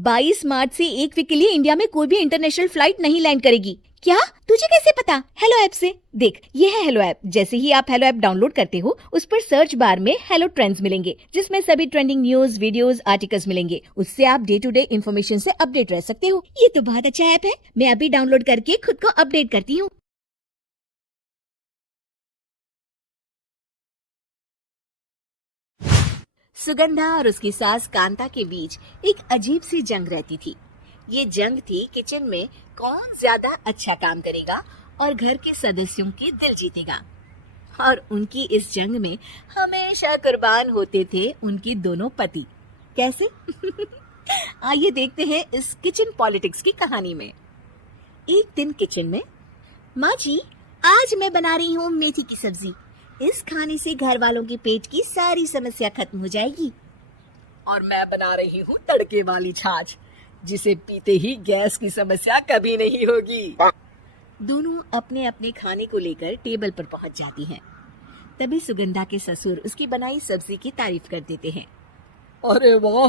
22 मार्च से 1 वीक के लिए इंडिया में कोई भी इंटरनेशनल फ्लाइट नहीं लैंड करेगी। क्या? तुझे कैसे पता? हेलो ऐप से। देख, ये है हेलो ऐप। जैसे ही आप हेलो ऐप डाउनलोड करते हो, उस पर सर्च बार में हेलो ट्रेंड्स मिलेंगे, जिसमें सभी ट्रेंडिंग न्यूज, वीडियोस, आर्टिकल्स मिलेंगे। उससे आप डे टू डे इन्फॉर्मेशन से अपडेट रह सकते हो। ये तो बहुत अच्छा ऐप है। मैं अभी डाउनलोड करके खुद को अपडेट करती हूँ। सुगंधा और उसकी सास कांता के बीच एक अजीब सी जंग रहती थी। ये जंग थी किचन में कौन ज्यादा अच्छा काम करेगा और घर के सदस्यों के दिल जीतेगा। और उनकी इस जंग में हमेशा कुर्बान होते थे उनके दोनों पति। कैसे? आइए देखते हैं इस किचन पॉलिटिक्स की कहानी में। एक दिन किचन में, माँ जी, आज मैं बना रही हूँ मेथी की सब्जी। इस खाने से घर वालों के पेट की सारी समस्या खत्म हो जाएगी। और मैं बना रही हूँ तड़के वाली छाछ, जिसे पीते ही गैस की समस्या कभी नहीं होगी। दोनों अपने अपने खाने को लेकर टेबल पर पहुंच जाती हैं। तभी सुगंधा के ससुर उसकी बनाई सब्जी की तारीफ कर देते हैं। अरे वाह,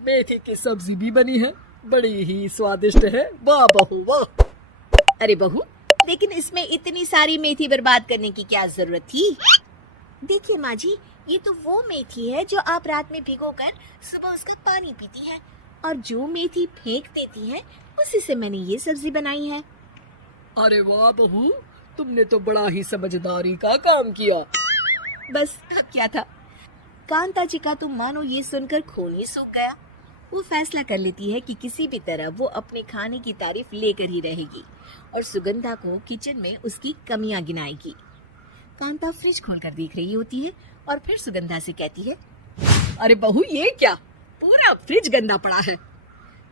मेथी की सब्जी भी बनी है, बड़ी ही स्वादिष्ट है। वाह बहू वाह। अरे बहू, लेकिन इसमें इतनी सारी मेथी बर्बाद करने की क्या जरूरत थी? देखिए माँ जी, ये तो वो मेथी है जो आप रात में भिगोकर सुबह उसका पानी पीती हैं, और जो मेथी फेंक देती हैं, उसी से मैंने ये सब्जी बनाई है। अरे वाह बहू, तुमने तो बड़ा ही समझदारी का काम किया। बस अब क्या था। कांता जी का तो मानो ये सुनकर खून ही सूख गया। वो फैसला कर लेती है कि किसी भी तरह वो अपने खाने की तारीफ लेकर ही रहेगी और सुगंधा को किचन में उसकी कमियां गिनाएगी। कांता फ्रिज खोलकर देख रही होती है और फिर सुगंधा से कहती है, अरे बहू, ये क्या, पूरा फ्रिज गंदा पड़ा है।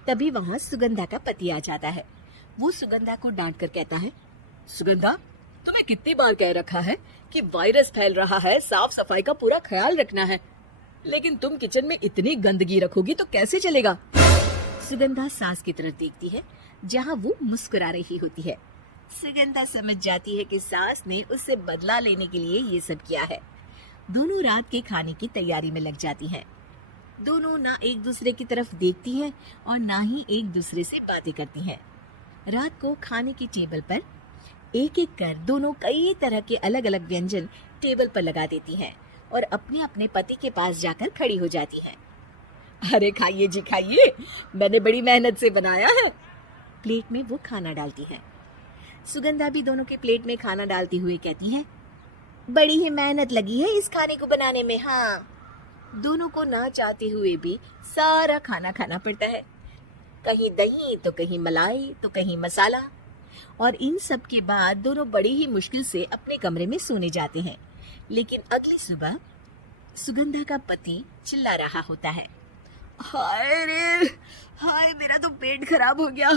तभी वहाँ सुगंधा का पति आ जाता है। वो सुगंधा को डांट कर कहता है, सुगंधा, तुम्हें कितनी बार कह रखा है कि वायरस फैल रहा है, साफ सफाई का पूरा ख्याल रखना है, लेकिन तुम किचन में इतनी गंदगी रखोगी तो कैसे चलेगा। सुगंधा सास की तरफ देखती है, जहाँ वो मुस्कुरा रही होती है। सुगंधा समझ जाती है कि सास ने उससे बदला लेने के लिए ये सब किया है। दोनों रात के खाने की तैयारी में लग जाती हैं। दोनों ना एक दूसरे की तरफ देखती हैं और ना ही एक दूसरे से बातें करती हैं। रात को खाने की टेबल पर एक एक कर दोनों कई तरह के अलग अलग व्यंजन टेबल पर लगा देती हैं और अपने अपने पति के पास जाकर खड़ी हो जाती हैं। अरे खाइए जी खाइए, मैंने बड़ी मेहनत से बनाया है। प्लेट में वो खाना डालती हैं। सुगंधा भी दोनों के प्लेट में खाना डालती हुए कहती है, बड़ी ही मेहनत लगी है इस खाने को बनाने में। हाँ, दोनों को ना चाहते हुए भी सारा खाना खाना पड़ता है। कहीं दही तो कहीं मलाई तो कहीं मसाला। और इन सब के बाद दोनों बड़ी ही मुश्किल से अपने कमरे में सोने जाते हैं। लेकिन अगली सुबह सुगंधा का पति चिल्ला रहा होता है, हाय रे, हाय मेरा तो पेट खराब हो गया,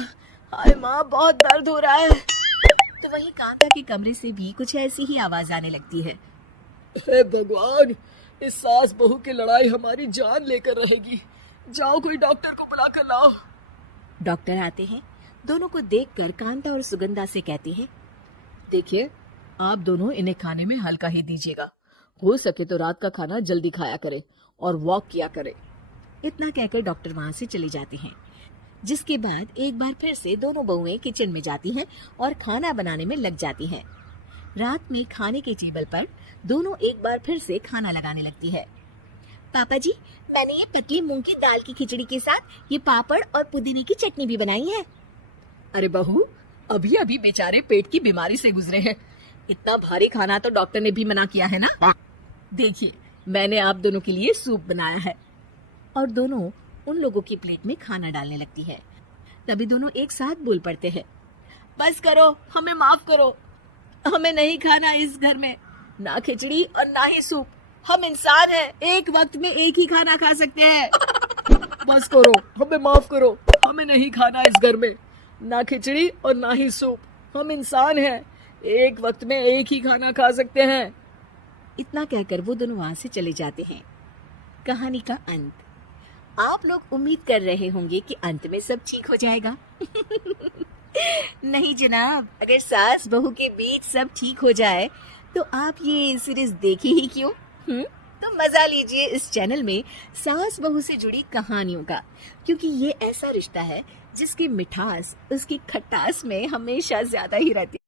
हाय माँ बहुत दर्द हो रहा है। तो वहीं कांता के कमरे से भी कुछ ऐसी ही आवाज आने लगती है। हे भगवान, इस सास बहू की लड़ाई हमारी जान लेकर रहेगी। जाओ कोई डॉक्टर को बुला कर लाओ। डॉक्टर आते हैं। दोनों को देखकर कांता और सुगंधा से कहती है, देखिए, आप दोनों इन्हें खाने में हल्का ही दीजिएगा। हो सके तो रात का खाना जल्दी खाया करें और वॉक किया करें। इतना कहकर डॉक्टर वहां से चले जाते हैं। जिसके बाद एक बार फिर से दोनों बहुएं किचन में जाती हैं और खाना बनाने में लग जाती हैं। रात में खाने के टेबल पर दोनों एक बार फिर से खाना लगाने लगती है। पापा जी, मैंने ये पतली मूंग की दाल की खिचड़ी के साथ ये पापड़ और पुदीने की चटनी भी बनाई है। अरे बहू, अभी अभी बेचारे पेट की बीमारी से गुजरे हैं, इतना भारी खाना तो डॉक्टर ने भी मना किया है ना। देखिए, मैंने आप दोनों के लिए सूप बनाया है। और दोनों उन लोगों की प्लेट में खाना डालने लगती है। तभी दोनों एक साथ बोल पड़ते हैं, बस करो, हमें माफ करो, हमें नहीं खाना इस घर में, ना खिचड़ी और ना ही सूप। हम इंसान हैं, एक वक्त में एक ही खाना खा सकते हैं। बस करो, हमें माफ करो, हमें नहीं खाना इस घर में, ना खिचड़ी और ना ही सूप। हम इंसान हैं, एक वक्त में एक ही खाना खा सकते हैं। इतना कहकर वो दोनों वहां से चले जाते हैं। कहानी का अंत। आप लोग उम्मीद कर रहे होंगे कि अंत में सब ठीक हो जाएगा। नहीं जनाब, अगर सास बहू के बीच सब ठीक हो जाए तो आप ये सीरीज देखे ही क्यों? तो मजा लीजिए इस चैनल में सास बहू से जुड़ी कहानियों का, क्योंकि ये ऐसा रिश्ता है जिसकी मिठास उसकी खटास में हमेशा ज्यादा ही रहती है।